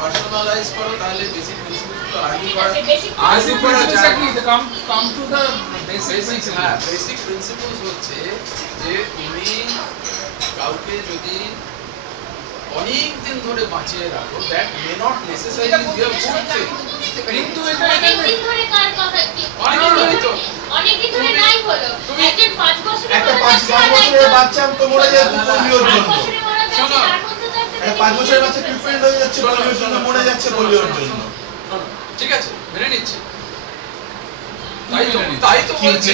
Personalize করো তাহলে basic প্রিন্সিপলগুলো earning করা come to the basics. হ্যাঁ, বেসিক প্রিন্সিপলস হচ্ছে যে তুমি কাউকে যদি অনেক দিন ধরে বাঁচিয়ে রাখো, that may not necessarily B a good thing. কিন্তু এটা অনেক দিন ধরে কার কথা কি? অনেক দিন ধরে নাই হলো। একজন 5 বছরের একটা 5 বছরের বাচ্চা তো মরে যায় পোলিওর জন্য। 5 বছরের মরা যাচ্ছে তার মধ্যে তো একটা 5 বছরের বাচ্চা ট্রিটমেন্ট হয়ে যাচ্ছে পোলিওর জন্য, মরে যাচ্ছে পোলিওর জন্য। ঠিক আছে, মেনে নিচ্ছি। তাই তো বলছি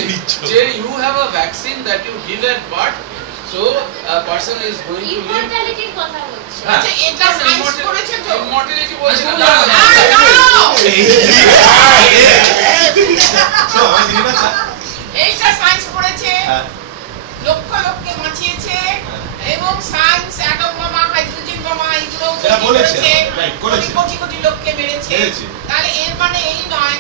যে you have a vaccine that you give at birth, so a person is going to live. ইমর্টালিটির কথা বলছি। আচ্ছা, এটা সায়েন্স করেছে তো? ইমর্টালিটি বলছি না। এইটা সায়েন্স করেছে, লক্ষ লক্ষকে বাঁচিয়েছে, এবং সায়েন্স অ্যাটম বোমা, হাইড্রোজেন বোমা এগুলো করেছে, কোটি কোটি লোককে মেরেছে। তাহলে এর মানে এই নয়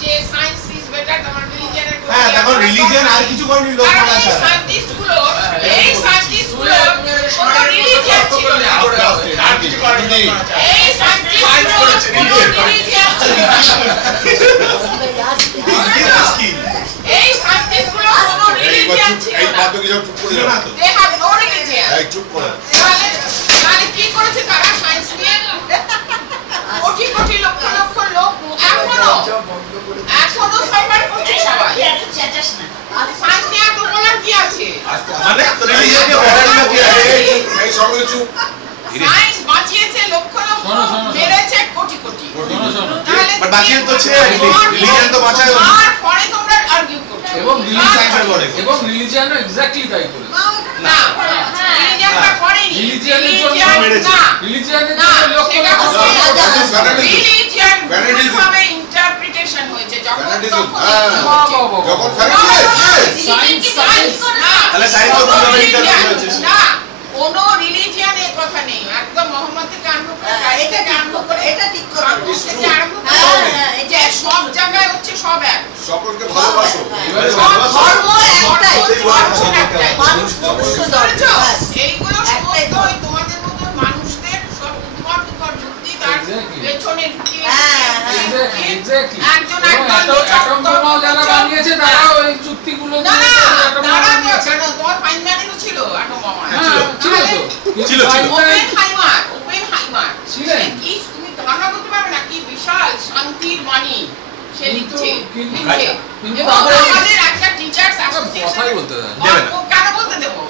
যে সায়েন্স ইজ বেটার দ্যান রিলিজিয়নের। হ্যাঁ, দেখো রিলিজিয়ন আর কিছু করেনি, লোক মারা ছাড়া। সায়েন্টিস্টগুলো কোনো রিলিজিয়ন ছিল না। আর কিছু করেনি। এই সায়েন্টিস্টগুলো কোনো রিলিজিয়ন ছিল না। এই সায়েন্টিস্টগুলো কোনো রিলিজিয়ন ছিল না। They have no religion. তাহলে কি করেছে তারা সায়েন্স নিয়ে? কোটি কোটি লক্ষ লক্ষ লোক এখনো সার্ভাইভ করছে সবাই। সায়েন্স নিয়ে এত বলার কি আছে? মানে রিলিজিয়নকে বলার কি আছে? এই সব কিছু সায়েন্স বাঁচিয়েছে লক্ষ লক্ষ, মেরেছে কোটি কোটি। তাহলে বাট বাঁচিয়ে তো ছে, রিলিজিয়ন তো বাঁচায়। আর পরে তোমরা আর্গুই করছো এবং রিলিজিয়নও এক্স্যাক্টলি তাই করে। না, রিলিজিয়নটা করেনি। রিলিজিয়নের জন্য মেরেছে। রিলিজিয়নের না, জন্য লক্ষ সেটা লক্ষ রিলিজিয়ন ভাবে ইন্টারপ্রিটেশন হয়েছে যখন যখন সায়েন্স তাহলে সায়েন্স তো ভাবে ইন্টারপ্রিট হয়েছে। না, কোন রিলিজিয়ন এর কথা নেই। একদম মোহাম্মদ থেকে আরম্ভ করে এটা আরম্ভ করে এটা ঠিক করে থেকে আরম্ভ করে যে সব জায়গায় হচ্ছে সব এক, সকলকে ভালোবাসো। ধর্ম একটাই, মানুষ মনুষ্য ধর্ম। এইগুলো সমস্ত ওই তোমাদের মতো মানুষদের সব উদ্ভট যুক্তি তার পেছনে ঢুকিয়ে একজন অ্যাটম বোমাও যারা বানিয়েছে তারা ওই যুক্তিগুলো না দিয়ে না তারা কেন তোমার ফাইনম্যানেরও ছিল অ্যাটম বোমা। ছিল তো ছিল ওপেনহাইমার ছিলেন। কি তুমি ধারণা করতে পারবে না কি বিশাল শান্তির বাণী সে লিখছে। কিন্তু এবং আমাদের একটা টিচার্স অ্যাসোসিয়েশন কথাই বলতে দেন। কেন বলতে দেবো?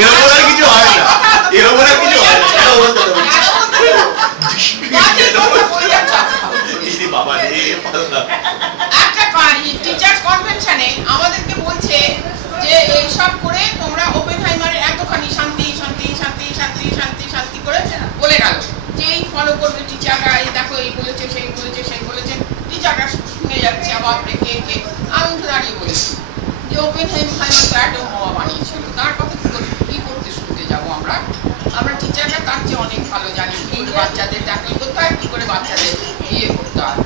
এরকম আর কিছু হয় না, এরকম আর কিছু হয় না, কেন বলতে দেবো? কেন বলতে দেবো? বাজে কথা বলে যাচ্ছ। এই বাবা রে পাল্লা। একটা টিচার্স কনভেনশনে আমাদেরকে বলছে যে এইসব করে তোমরা ওপেনহাইমারের এতখানি শান্তি শান্তি শান্তি শান্তি শান্তি শান্তি করে বলে গেল যে এই ফলো করবে টিচাররা, এই দেখো এই বলেছে সেই বলেছে সেই বলেছে, টিচাররা শুনে যাচ্ছে আবার কে কে। আমি তো দাঁড়িয়ে বলেছি যে ওপেনহাইমার তো অ্যাটম বোমা বানিয়েছিল, তার কথা কি করতে শুনতে যাবো আমরা? আমরা টিচাররা তার চেয়ে অনেক ভালো জানি কি করে বাচ্চাদের ট্যাকল করতে হয়, কি করে বাচ্চাদের ইয়ে করতে হয়।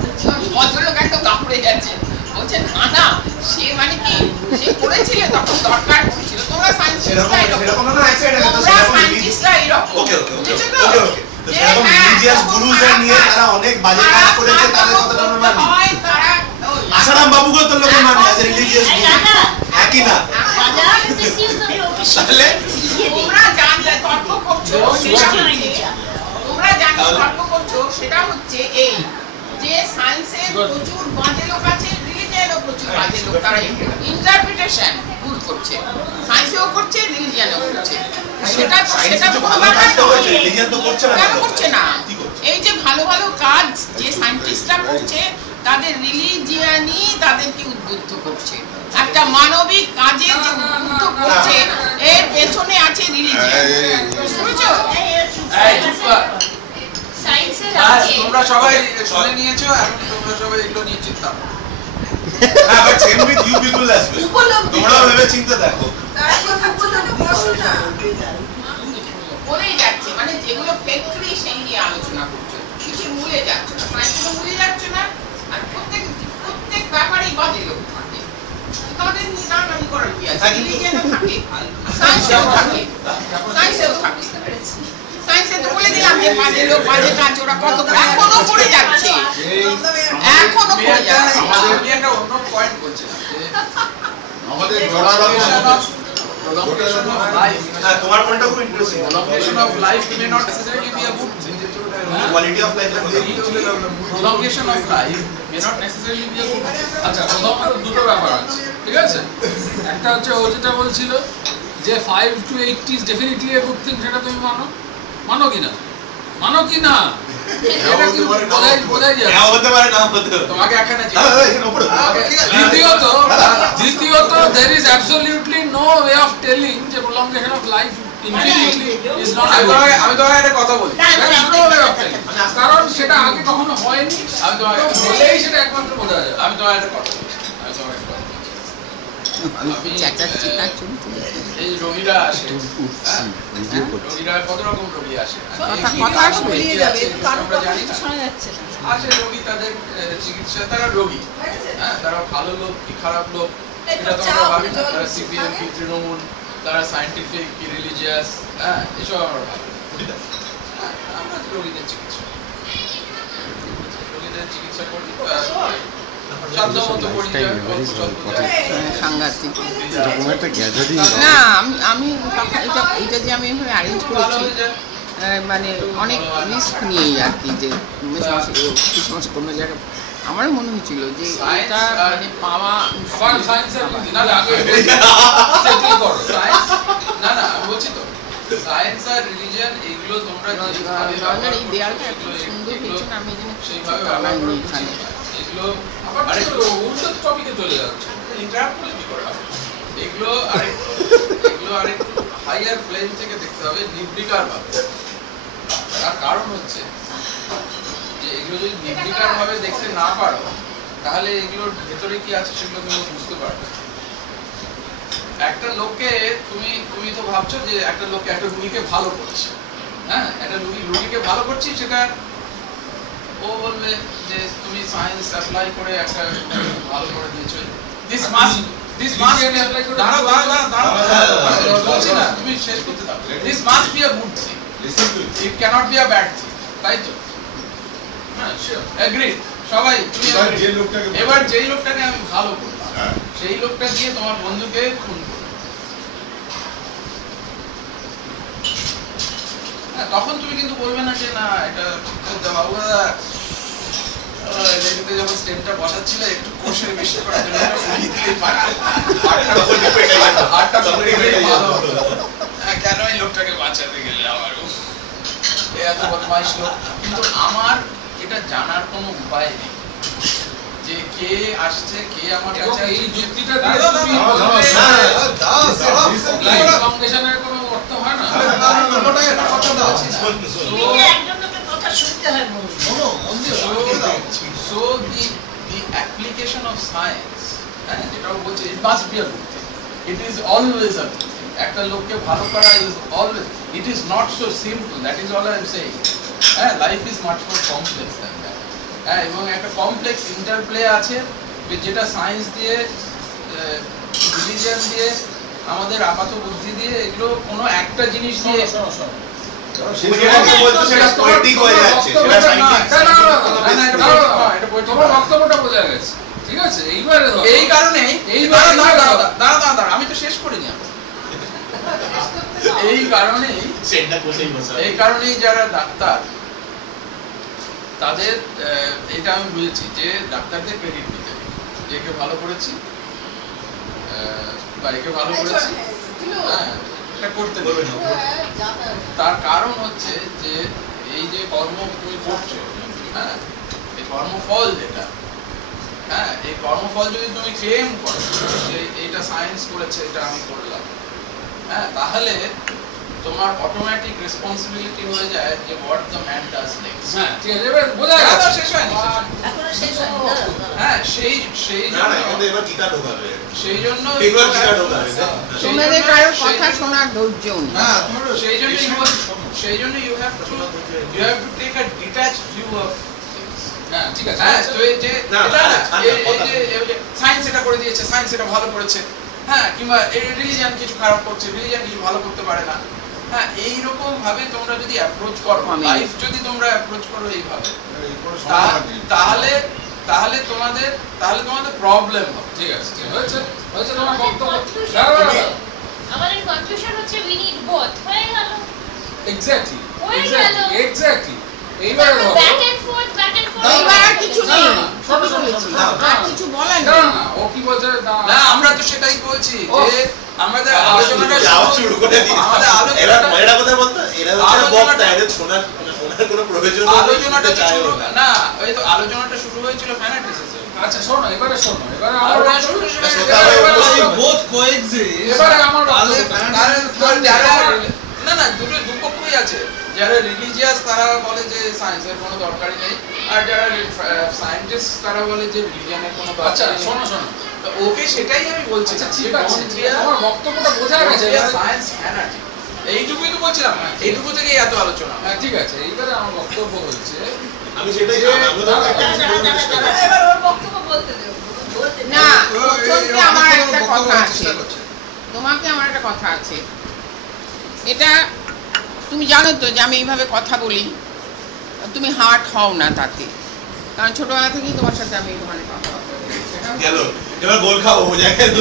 ভদ্রলোক একদম কাপড়ে যাচ্ছে, বলছে না না সে মানে কি সে করেছিল তখন দরকার ছিল। তোমরা সায়েন্টিস্টরা এরকম, তোমরা সায়েন্টিস্টরা এরকম। ওকে ওকে ওকে ওকে। তো সেরকম রিলিজিয়াস গুরুদের নিয়ে তারা অনেক বাজে কাজ করেছে, তাদের কথাটা আমরা মানি। আসারাম বাবুকে তো লোকে মানে আছে রিলিজিয়াস গুরু, একই না? তাহলে তোমরা জানলে তর্ক করছো, তোমরা জানো তর্ক করছো, সেটা হচ্ছে এই যে সায়েন্সের প্রচুর বাজে লোক আছে, রিলিজিয়ানও প্রচুর বাজে লোক, তারা ইন্টারপ্রিটেশন ভুল করছে, সায়েন্সেও করছে রিলিজিয়ানও করছে। সেটা তো ভালো কাজ তো করছে, রিলিজিয়ান তো করছে না। কেন করছে না? এই যে ভালো ভালো কাজ যে সায়েন্টিস্টরা করছে তাদের রিলিজিয়ানই তাদেরকে উদ্বুদ্ধ করছে। একটা মানবিক কাজে যে উদ্বুদ্ধ করছে এর পেছনে আছে রিলিজিয়ান। বুঝছো? সায়েন্সের তোমরা সবাই শুনে নিয়েছো, এখন তোমরা সবাই এগুলো নিয়ে চিন্তা করো। হ্যাঁ, but same with you people as well. তোমরাও ভেবে চিন্তা দেখো। বলেই যাচ্ছে মানে যেগুলো ফ্যাক্টরি সেই নিয়ে আলোচনা করছে, কিছু মূলে যাচ্ছে না, সায়েন্সগুলো মূলে যাচ্ছে না। আর প্রত্যেক ব্যাপারেই বাজে লোক থাকে, তাদের নিদান করার কি আছে? রিলিজিয়ানও থাকে, সায়েন্সেও থাকে, সায়েন্সেও থাকে, সায়েন্স বাজে বাজে লোক বাজে কাজ ওরা কত এখনো করে যাচ্ছে, এখনো করে যাচ্ছে। আমি একটা অন্য পয়েন্ট বলছিলাম যে আমাদের prolongation of life, তোমার পয়েন্টটা খুব interesting. prolongation of life may not necessarily be a good thing. Quality of life Prolongation of life may not necessarily be a good thing. আচ্ছা প্রথমত দুটো ব্যাপার আছে, ঠিক আছে? একটা হচ্ছে ও যেটা বলছিল যে 5 to 80 is definitely a good thing, সেটা তুমি মানো কি না? মানো কি না? এটা কি বোঝাই যায়? হ্যাঁ হতে পারে না হতে পারে। তোমাকে একখানা দ্বিতীয়ত there is absolutely no way of telling যে prolongation of life infinitely is not a good thing. আমি তোমাকে একটা কথা বলি, There is no way of telling. কারণ সেটা আগে কখনো হয়নি, আমি তোমাকে তো বলেই সেটা একমাত্র বোঝা যায়। আমি তোমার একটা কথা বলছি, এই রোগীরা আসে, রোগীরা কত রকম রোগী আসে, আমরা জানি না। আসে রোগী, তাদের চিকিৎসা, তারা রোগী, হ্যাঁ, তারা ভালো লোক কি খারাপ লোক এটা তো আমরা ভাবি না। তারা সিপিএম কি তৃণমূল, তারা সায়েন্টিফিক কি রিলিজিয়াস, হ্যাঁ, এসব আমরা ভাবি। আমরা রোগীদের চিকিৎসা করি, সাধ্যমতো করি, সাংঘাতিক। এরকম একটা গ্যাদারিং না আমি এটা যে আমি এভাবে অ্যারেঞ্জ করেছি মানে অনেক রিস্ক নিয়েই আর কি, যে কিছু কোনো জায়গায় আমারও মনে হয়েছিল যে এটা মানে পাওয়া আবার সায়েন্সের না না আগে সেটেল করো। সায়েন্স না না আমি বলছি তো, সায়েন্স আর রিলিজিয়ন এগুলো তোমরা রয়নার এই দেয়ালটা এত সুন্দর হয়েছে না, আমি এই জন্য সেইভাবে বানাইনি এখানে। এগুলো আবার আরেকটু উল্টো টপিকে চলে যাচ্ছে। ইন্টারাপ্ট করলে কি করে হবে? এগুলো আরেকটু হাইয়ার প্লেন থেকে দেখতে হবে, নির্বিকার ভাবে। তার কারণ হচ্ছে যে এগুলো যদি নির্বিকার ভাবে দেখতে না পারো, তাহলে এগুলোর ভেতরে কি আছে সেগুলো তুমি বুঝতে পারবে। একটা লোককে তুমি তো ভাবছো যে একটা লোককে, একটা রুগীকে ভালো করছে, হ্যাঁ, একটা রুগীকে ভালো করছি, সেটা ও বলবে যে তুমি সায়েন্স অ্যাপ্লাই করে একটা ভালো করে দিয়েছো। দিস মাস্ট বলছি না, তুমি শেষ করতে দাও। This must be a good thing, it cannot be a bad thing, তাই তো? হ্যাঁ, শিওর, এগ্রি সবাই। এবার যেই লোকটাকে আমি ভালো করলাম, সেই লোকটা দিয়ে তোমার বন্ধুকে খুন করলো, তখন তুমি কিন্তু বলবে না যে না এটা বাবু লেডিতে যখন স্টেমটা বসাচ্ছিল একটু কষে বেশি করার জন্য কেন এই লোকটাকে বাঁচাতে গেলে আবার এত বদমাইশ লোক। কিন্তু আমার এটা জানার কোনো উপায় নেই যে কে আসছে, কে আমার কাছে। এই যুক্তিটা দিয়ে তুমি কমিশনের কোনো অর্থ হয় না। So the application of science, যেটাও বলছে, it must be a good thing. It is always a good thing. একটা লোককে ভালো করা is always, it is not so simple. That is all I am saying. Life is much more complex than that. এবং একটা complex interplay আছে যেটা science দিয়ে, religion দিয়ে, আমাদের আপাত বুদ্ধি দিয়ে, এগুলো কোনো একটা জিনিস দিয়ে তোমার বক্তব্যটা বোঝা গেছে, ঠিক আছে? এইবারে এই কারণে আমি তো শেষ করিনি। এই কারণেই যারা ডাক্তার, তাদের এটা আমি বুঝেছি যে ডাক্তারদের ক্রেডিট দিতে হবে, যে একে ভালো করেছি বা একে ভালো করেছি, এটা করতে দেবে না। তার কারণ হচ্ছে যে এই যে কর্ম তুমি করছো, হ্যাঁ, এই কর্মফল যেটা, হ্যাঁ, এই কর্মফল যদি তুমি ক্লেম করো যে এইটা সায়েন্স করেছে, এটা আমি করলাম, হ্যাঁ, তাহলে তোমার অটোমেটিক রেসপন্সিবিলিটি হয়ে যায় যে what the man does next. হ্যাঁ, ঠিক আছে, এবার বোঝা গেছে। শেষ হয়নি, হ্যাঁ, সেই জন্য তোমাদের কারোর কথা শোনার ধৈর্য নেই। সেই জন্য you have to take a detached view of things. হ্যাঁ, ঠিক আছে। হ্যাঁ, তো এই যে সায়েন্স এটা করে দিয়েছে, সায়েন্স এটা ভালো করেছে, হ্যাঁ, কিংবা রিলিজিয়ন কিছু খারাপ করছে, রিলিজিয়ন কিছু ভালো করতে পারে না, হ্যাঁ এইরকম ভাবে তোমরা যদি অ্যাপ্রোচ করো, লাইফ যদি তোমরা অ্যাপ্রোচ করো এইভাবে, তাহলে তাহলে তোমাদের প্রবলেম হবে। ঠিক আছে, ঠিক হয়েছে, হয়েছে তোমার বক্তব্য। আমাদের কনফিউশন হচ্ছে উই নিড বোথ, হয়ে গেল। এক্স্যাক্টলি, হয়ে গেল। এক্স্যাক্টলি। এইবারে ব্যাক এন্ড ফোর্থ এইবার আর কিছু নেই, শোনো শোনো শোনো, আর কিছু বলার না নেই। না, ও কি বলছে না, আমরা তো সেটাই বলছি ও। যে আমাদের আলোচনাটা শুরু করে দিই। আমাদের এরা আলোচনাটা এরা কথা বলতো, এরা হচ্ছে বক্তা, এদের শোনার কোনো প্রয়োজন নেই। আলোচনাটা তো শুরু না, ওই তো আলোচনাটা শুরু হয়েছিল ফ্যানাটিসিজম। আচ্ছা শোনো, এবারে শোনো, এবারে আলোচনা আমার শুরু হয়েছিল both coexist. এবারে আমার না না, দুপক্ষই আছে। যারা রিলিজিয়াস তারা বলে যে সায়েন্সের কোনো দরকারই নেই, আর যারা সায়েন্টিস্ট তারা বলে যে রিলিজিয়নের কোনো আচ্ছা দরকার নেই। শোনো শোনো, তো ওকে সেটাই আমি বলছি। আচ্ছা ঠিক আছে, আমার বক্তব্যটা বোঝা গেছে। সায়েন্স ফ্যানাটিক, এইটুকুই তো বলছিলাম, এইটুকু থেকেই এত আলোচনা। হ্যাঁ ঠিক আছে, এইবারে আমার বক্তব্য হচ্ছে আমি সেটাই এবার ওর বক্তব্য বলতে দেব। না, প্রচন্ড আমার একটা কথা আছে, তোমাকে আমার একটা কথা আছে। এটা তুমি জানো তো যে আমি এইভাবে কথা বলি, তুমি হার্ট হও না তাতে, কারণ ছোটবেলা থেকেই তোমার সাথে আমি এই ধরনের কথা বলি। গেল, এবার গোল খাবো বোঝা গেল।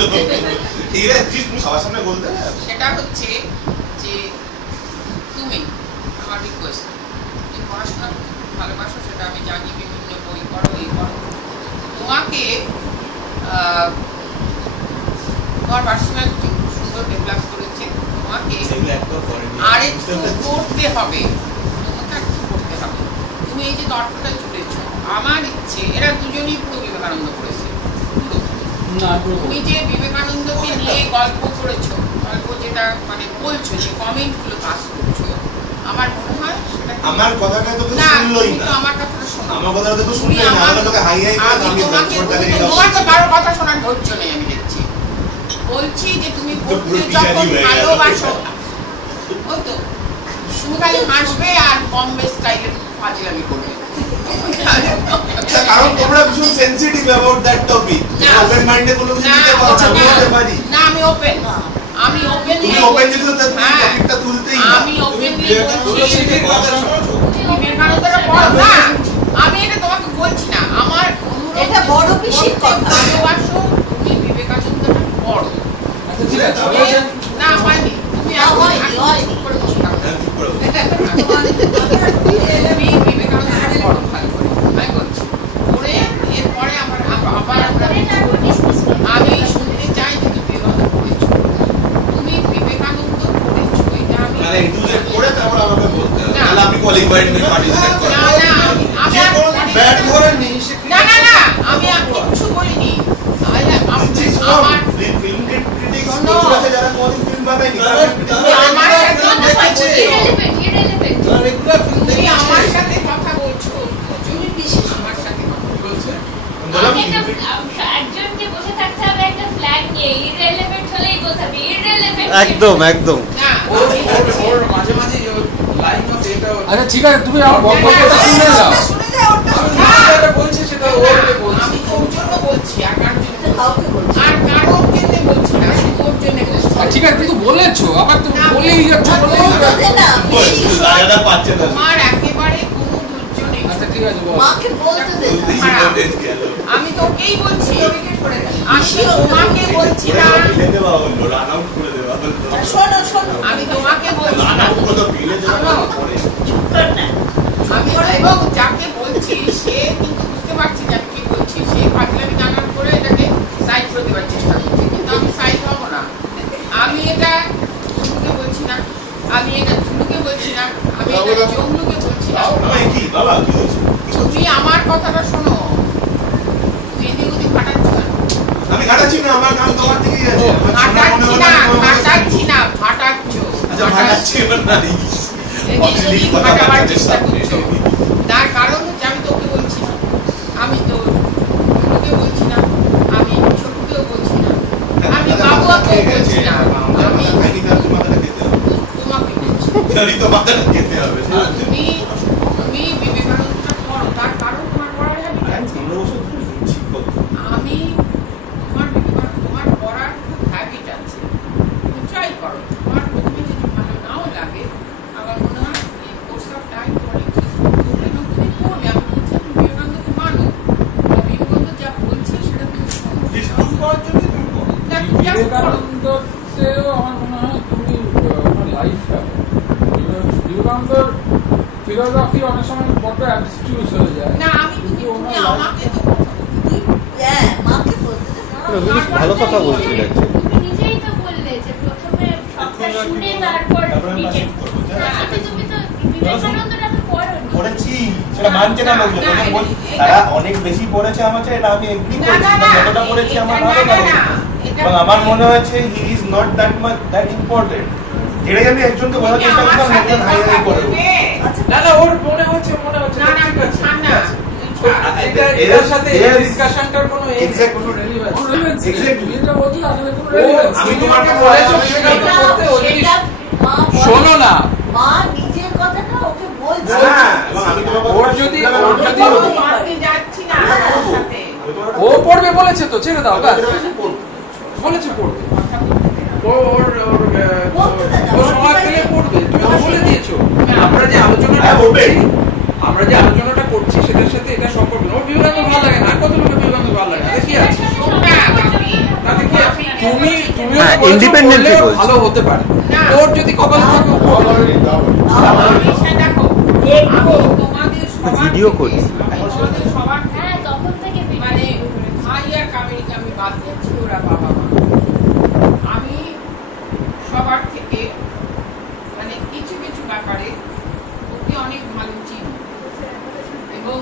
ঠিক আছে, তুমি সবার সামনে বলতে না। সেটা হচ্ছে যে তুমি, আমার রিকোয়েস্ট, তুমি পড়াশোনা করতে খুব ভালোবাসো, সেটা আমি জানি, বিভিন্ন বই পড়ো, এই পড়ো। তোমাকে তোমার পার্সোনালিটি সুন্দর ডেভেলপ করেছে, তোমাকে আর একটু করতে হবে, তোমাকে আর একটু করতে হবে। তুমি এই যে তর্কটা জুড়েছ, আমার ইচ্ছে, এরা দুজনই পুরো বিবেকানন্দ করেছে, পুরো। তুমি যে বিবেকানন্দকে নিয়ে গল্প করেছো, গল্প যেটা মানে বলছো, যে কমেন্টগুলো পাস করছো, আমার মনে হয় সেটা আমার কথাটা তো না, শুনলই তুমি না। তো আমার কথাটা শোনো। আমার কথাটা তো তুমি শুনলই না, আমার, আমরা তোকে হাই হাই করে আমি থামিয়ে দিলাম, তোমাকে, ছোটটাকে তুমি তো, নিয়ে তোমার তো আসছি। কারো কথা শোনার ধৈর্য নেই, আমি দেখছি। বলছি যে তুমি তো পড়তে পুরো যখন পিছারি হয়ে গেল। ভালোবাসো, ওই তো তুমি খালি হাসবে আর বম্বে স্টাইলের ফাজিলামি করবে। আচ্ছা, কারণ তোমরা ভীষণ সেনসিটিভ অ্যাবাউট দ্যাট টপিক। না। ওপেন মাইন্ডে কোনো কিছু না, নিতে পারো না, না, বলতে পারি। না, আমি ওপেন, আমি ওপেন, তুমি ওপেন দিতে তো তুমি হ্যাঁ, টপিকটা তুলতেই না। আমি ওপেন বলছি। আমি এটা তোমাকে বলছি না, আমার অনুরোধ, এটা বড় পিসির কথা। ভালোবাসো, তুমি বিবেকানন্দটা পড়ো। আচ্ছা ঠিক আছে, না হয়নি, তুমি না, হয়নি, হয়নি। চুপ করে বসে থাকো। হ্যাঁ, চুপ করে বসো। তুমি বিবেকানন্দটা পড়ো ভালো করে, আমি বলছি পড়ে এরপরে আবার আমি শুনতে চাই যে তুমি বিবেকানন্দ পড়েছো, তুমি বিবেকানন্দ পড়েছো, এটা আমি মানে একটু যে পড়ে তারপর আমাকে বলতে হবে। না। তাহলে আমি কোয়ালিফাইড নই পার্টিসিপেট করতে। না, না, আমি আর ব্যাট ধরে নিই না না না, আমি আর কিচ্ছু বলিনি। আমার ফিল্ম ক্রিটিক্স শোনো। আছে যারা কোনোদিন ফিল্ম বানায়নি, তুমি আমার সাথে কথা বলছো, irrelevant তুমি আমার সাথে কথা বলছো, তুমি বিশেষ আমার সাথে কথা বলছো। বললাম একজনকে বসে থাকতে হবে একটা ফ্ল্যাগ নিয়ে, irrelevant হলেই বোঝাবে irrelevant। একদম একদম। না, ওর মাঝে মাঝে লাইন অফ এটা আচ্ছা ঠিক আছে, তুমি আমার বক্তব্যটা শুনে যাও। শুনে যাও, ওটা আমি শুনে যেটা বলছি সেটা ওরকে বলছি। আমি তোর জন্য বলছি, আর কার জন্য বলছি? কাউকে বলছি। আর কারোর জন্য বলছি না, আমি তোর জন্য বলছি। ঠিক আছে, কিন্তু বলেছো, আবার তুমি বলেই যাচ্ছ, বলেই যাচ্ছ। বলতে না, পিসি দাদা পাচ্ছে না। আমার একেবারে কোনো ধৈর্য নেই। আচ্ছা ঠিক আছে, বল। মাকে বলতে দে না। খারাপ। গেল। আমি তোকেই বলছি, উইকেট করে দেয়। আমি তোমাকে বলছি না, ফেলে দেওয়া হলো, রান আউট করে দেওয়া হলো। শোনো শোনো, আমি তোমাকে বলছি রান না। আউট করে ফেলে দেওয়া হলো পরে। চুপ কর না। আমি এবং যাকে বলছি সে কিন্তু বুঝতে পারছি যে আমি কি বলছি, সে ফাজলামি নানান করে এটাকে সাইড করে দেওয়ার চেষ্টা করছে, কিন্তু আমি সাইড হব না। আমি এটা ঝুনুকে বলছি না, আমি এটা ঝুনুকে বলছি না, আমি এটা জমনুকে বলছি না। বাবা, এ কি? বাবা, কি হয়েছে? তুমি আমার কথাটা শোনো, তুমি এদিক ওদিক ফাটাচ্ছ কেন? আমি ঘাটাচ্ছি না, আমার কান তোমার দিকেই আছে। আমার শোনা মনে ফাটাচ্ছি হলো না, আমি তোমার কাছে ফাটাচ্ছি না, ফাটাচ্ছ। আচ্ছা, ফাটাচ্ছি এবার না। এদিক ওদিক ফাটাবার চেষ্টা করছো। তার কারণ হচ্ছে আমি তোকে বলছি না, আমি তো তোকে বলছি না, আমি ছোটকেও বলছি না, আমি বাবুকেও বলছি না, আমি তোমাকে বলছি। তো মাথাটা খেতে হবে। তুমি তুমি বিবেকানন্দটা পড়ো, তার কারণ তোমার পড়ার হ্যাবিট আছে। আমি তোমার পড়ার খুব হ্যাবিট আছে, তুমি ট্রাই করো। তোমার প্রথমে যদি ভালো নাও লাগে বিবেকানন্দর ফিলোসফি অনেক সময় বড্ড অ্যাবস্ট্রিউস হয়ে যায়। না আমি তুমি আমাকে তো হ্যাঁ মাকে বলতে বেশ ভালো কথা বলছিল তুমি নিজেই তো বললে যে প্রথমে সবটা শুনে তারপর নিজে তুমি তো বিবেকানন্দটা তো পড়োনি। পড়েছি, সেটা মানছে না লোকজন। তারা অনেক বেশি পড়েছে আমার চেয়ে, এটা আমি এগ্রি করছি। যতটা পড়েছি আমার ভালো লাগে, এবং আমার মনে হয়েছে he is not that much that important. এটাই আমি একজনকে বলার চেষ্টা করলাম, একজন হাই হাই করে। না না, ওর মনে হচ্ছে না না ঠিক আছে। না এর সাথে এই ডিসকাশনটার কোনো Exactly. Relevance Exactly. এটা বলতে আসলে কোনো রেলেভেন্স আমি তোমাকে বলেছো সেটা তো করতে ও যদি শোনো না, মা নিজের কথাটা ওকে বলছে। হ্যাঁ, এবং আমি তোমাকে ওর যদি মারতে যাচ্ছি না সাথে ও পড়বে বলেছে তো ছেড়ে দাও ব্যাস, বলেছে পড়বে। ও সময় পেলে পড়বে, তুমি তো বলে দিয়েছো। আমরা যে আলোচনাটা করছি সেটার সাথে এটা সম্পর্ক না। ওর বিবেকানন্দ ভালো লাগে না, কত লোকের বিবেকানন্দ ভালো লাগে না, কি আছে তাতে কি আছে? তুমিও independent বললে বলছি। ভালো হতে পারে। ওর যদি কপালে থাকে ও পড়বে। দেখো তোমাদের সবার ভিডিও করছি। তোমাদের সবার হ্যাঁ তখন থেকে মানে ভাই আর কামেরিকে আমি বাদ দিচ্ছি, ওরা বাবা মা। আমি সবার থেকে মানে কিছু কিছু ব্যাপারে ওকে অনেক ভালো চিনি, এবং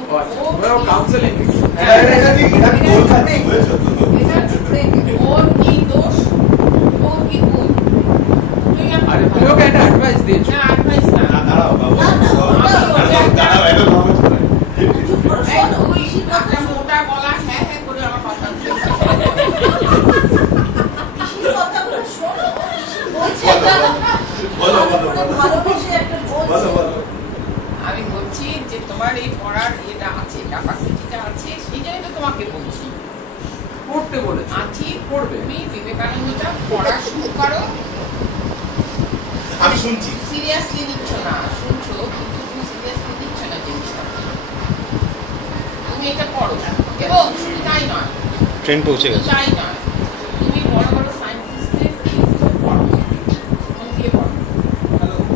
কাউন্সেলিং ওর কি দোষ, ওর কি গুণ, তুই আরে তুমি ওকে একটা অ্যাডভাইস দিয়েছো। না অ্যাডভাইস না দাঁড়াও বাবু, দাঁড়াও, এটা ভালো ছিল। এই তুই একটা মোটা গলা হ্যাঁ হ্যাঁ করে আমার কথা বলছিস। পিসির কথাগুলো শোনো, পিসি বলছে বলো বলো বলো ভালোবেসে একটা বলো বলছে। বলো। আমি বলছি যে তোমার এই পড়ার এটা আছে, ক্যাপাসিটিটা আছে, সেই জন্যই তো তোমাকে বলছি। পড়তে বলেছে, আছি পড়বে। তুমি বিবেকানন্দটা পড়া শুরু করো। আমি শুনছি। সিরিয়াসলি নিচ্ছ না, শুনছো কিন্তু তুমি সিরিয়াসলি নিচ্ছ না জিনিসটা। তুমি এটা পড়ো, এবং শুধু তাই নয়, ট্রেন পৌঁছে শুধু গেছে। তাই নয়, তুমি বড় বড় সায়েন্টিস্টদের পড়ো, মন দিয়ে পড়ো।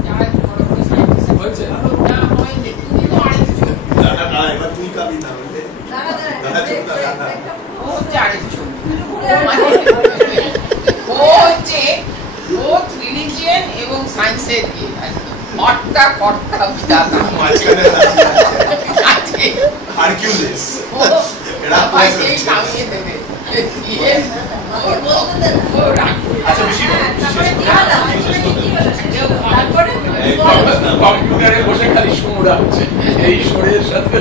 যারা বড় বড় সায়েন্টিস্ট হয়েছে? না হয়নি, তুমিও আরেকজন। দাঁড়া দাঁড়া, এবার তুই কাবি না বললে। দাঁড়া চুপ দাঁড়া দাঁড়া। ও হচ্ছে আরেকজন। ও হচ্ছে বোথ রিলিজিয়ন এবং সায়েন্সের ইয়ে আর কি। কর্তা বিধাতা মাঝখানে দাঁড়িয়ে আছে। আছে। হারকিউলিস। ও এরা সবাইকে সামিয়ে দেবে। দিয়ে ও রাখবে। আচ্ছা বেশি বলো, তারপরে শেষ কি করো। হলো? শেষ করো। কেউ তারপরে কম্পিউটারে বসে খালি সুমরা হচ্ছে এই শরীরের সাথে